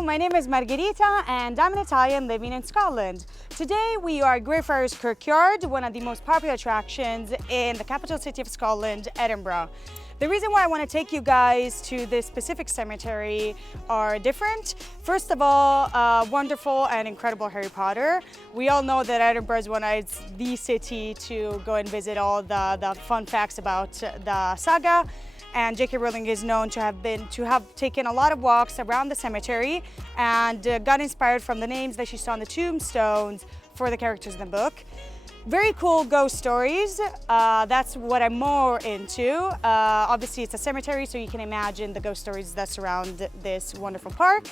Hello, my name is Margherita and I'm an Italian living in Scotland. Today we are at Greyfriars Kirkyard, one of the most popular attractions in the capital city of Scotland, Edinburgh. The reason why I want to take you guys to this specific cemetery are different. First of all, wonderful and incredible Harry Potter. We all know that Edinburgh is the city to go and visit all the fun facts about the saga. And J.K. Rowling is known to have taken a lot of walks around the cemetery and got inspired from the names that she saw on the tombstones for the characters in the book. Very cool ghost stories. That's what I'm more into. Obviously, it's a cemetery, so you can imagine the ghost stories that surround this wonderful park.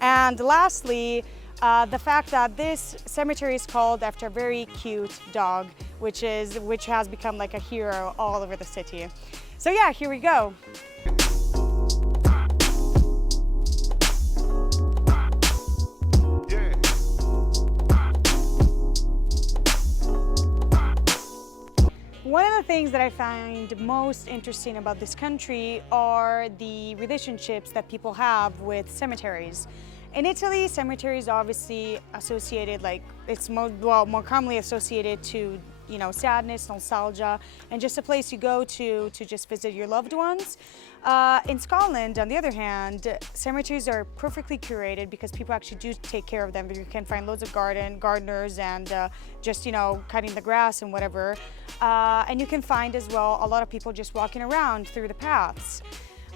And lastly, the fact that this cemetery is called after a very cute dog, which has become like a hero all over the city. So yeah, here we go. One of the things that I find most interesting about this country are the relationships that people have with cemeteries. In Italy, cemeteries are obviously associated, it's more commonly associated to sadness, nostalgia, and just a place you go to just visit your loved ones. In Scotland, on the other hand, cemeteries are perfectly curated because people actually do take care of them. You can find loads of gardeners and just cutting the grass and whatever. And you can find as well a lot of people just walking around through the paths.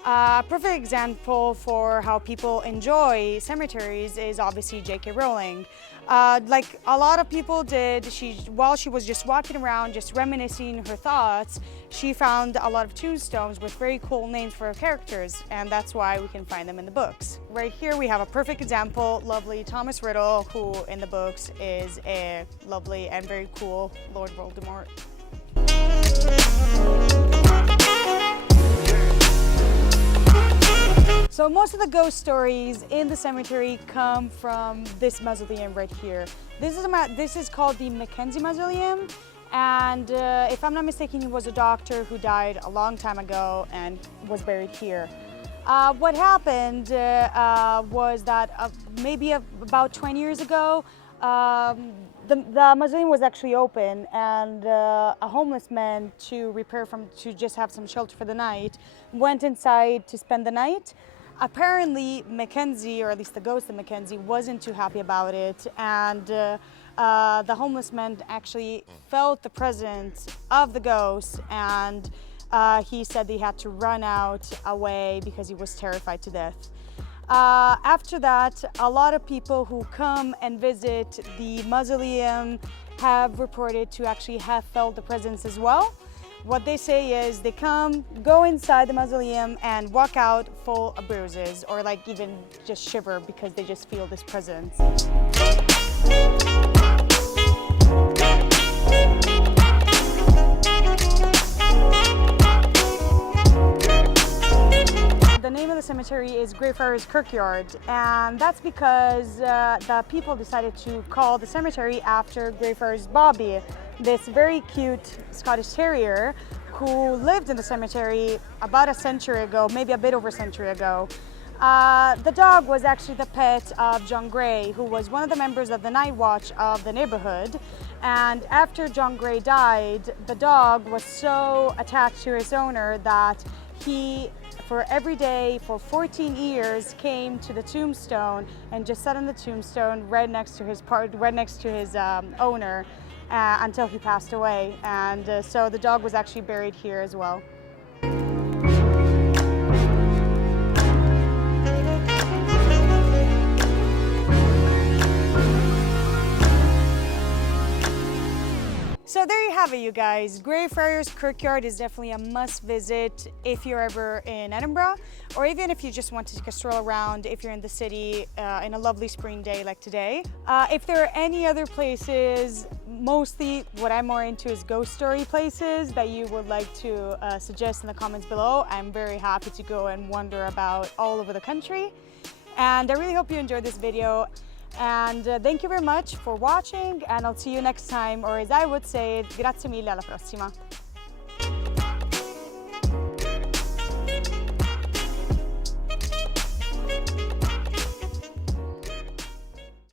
A perfect example for how people enjoy cemeteries is obviously J.K. Rowling. Like a lot of people did, while she was just walking around, just reminiscing her thoughts, she found a lot of tombstones with very cool names for her characters, and that's why we can find them in the books. Right here we have a perfect example, lovely Thomas Riddle, who in the books is a lovely and very cool Lord Voldemort. So most of the ghost stories in the cemetery come from this mausoleum right here. This is called the Mackenzie Mausoleum, and if I'm not mistaken, he was a doctor who died a long time ago and was buried here. What happened was that maybe about 20 years ago, the mausoleum was actually open, and a homeless man to just have some shelter for the night went inside to spend the night. Apparently, Mackenzie, or at least the ghost of Mackenzie, wasn't too happy about it, and the homeless man actually felt the presence of the ghost, and he said he had to run away because he was terrified to death. After that, a lot of people who come and visit the mausoleum have reported to actually have felt the presence as well. What they say is they go inside the mausoleum and walk out full of bruises, or even just shiver because they just feel this presence. The name of the cemetery is Greyfriars Kirkyard, and that's because the people decided to call the cemetery after Greyfriars Bobby, this very cute Scottish Terrier who lived in the cemetery about a century ago, maybe a bit over a century ago. The dog was actually the pet of John Grey, who was one of the members of the Night Watch of the neighborhood. And after John Grey died, the dog was so attached to his owner that he, for every day for 14 years, came to the tombstone and just sat on the tombstone right next to his owner until he passed away. And so the dog was actually buried here as well. So there you have it, you guys. Greyfriars Kirkyard is definitely a must visit if you're ever in Edinburgh, or even if you just want to take a stroll around if you're in the city in a lovely spring day like today. If there are any other places, mostly what I'm more into is ghost story places that you would like to suggest in the comments below. I'm very happy to go and wander about all over the country. And I really hope you enjoyed this video. And thank you very much for watching, and I'll see you next time, or as I would say, grazie mille, alla prossima.